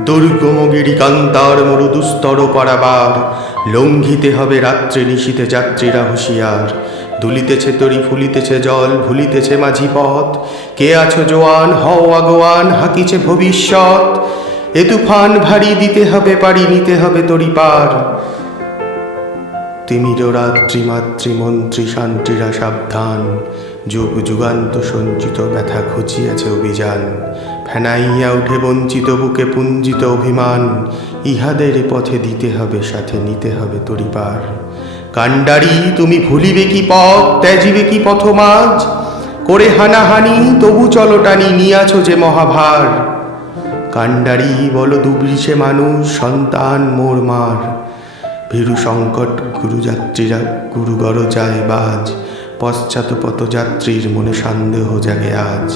দুর্গমগিরি কান্তার মরু দুস্তর পারাবার, লঙ্ঘিতে হবে রাত্রে নিশীতে যাত্রীরা হুঁশিয়ার। দুলিতেছে তরি, ফুলিতেছে জল, ভুলিতেছে মাঝি পথ। কে আছো জোয়ান, হও আগোয়ান, হাকিছে ভবিষ্যৎ। এ তুফান ভারী দিতে হবে পারি নিতে হবে তরি পার। তিমির রাত্রি মাতৃমন্ত্রী শান্তিরা সাবধান। যুগ যুগান্ত সঞ্চিত ব্যথা খুঁজিয়াছে অভিযান। ফেনাইয়া উঠে বঞ্চিত বুকে পুঞ্জিত অভিমান, ইহাদের পথে দিতে হবে, সাথে নিতে হবে তরিবার। কাণ্ডারি, তুমি ভুলিবে কি পথ, ত্যাজিবে কি পথমাজ? করে হানাহানি, তবু চলটানি নিয়াছো যে মহাভার। কাণ্ডারি, বল দুবৃষে মানুষ, সন্তান মোর মার। ভীরু সংকট, গুরুযাত্রীরা, গুরুগর যায় বাজ। পশ্চাৎ পথযাত্রীর মনে সন্দেহ জাগে আজ।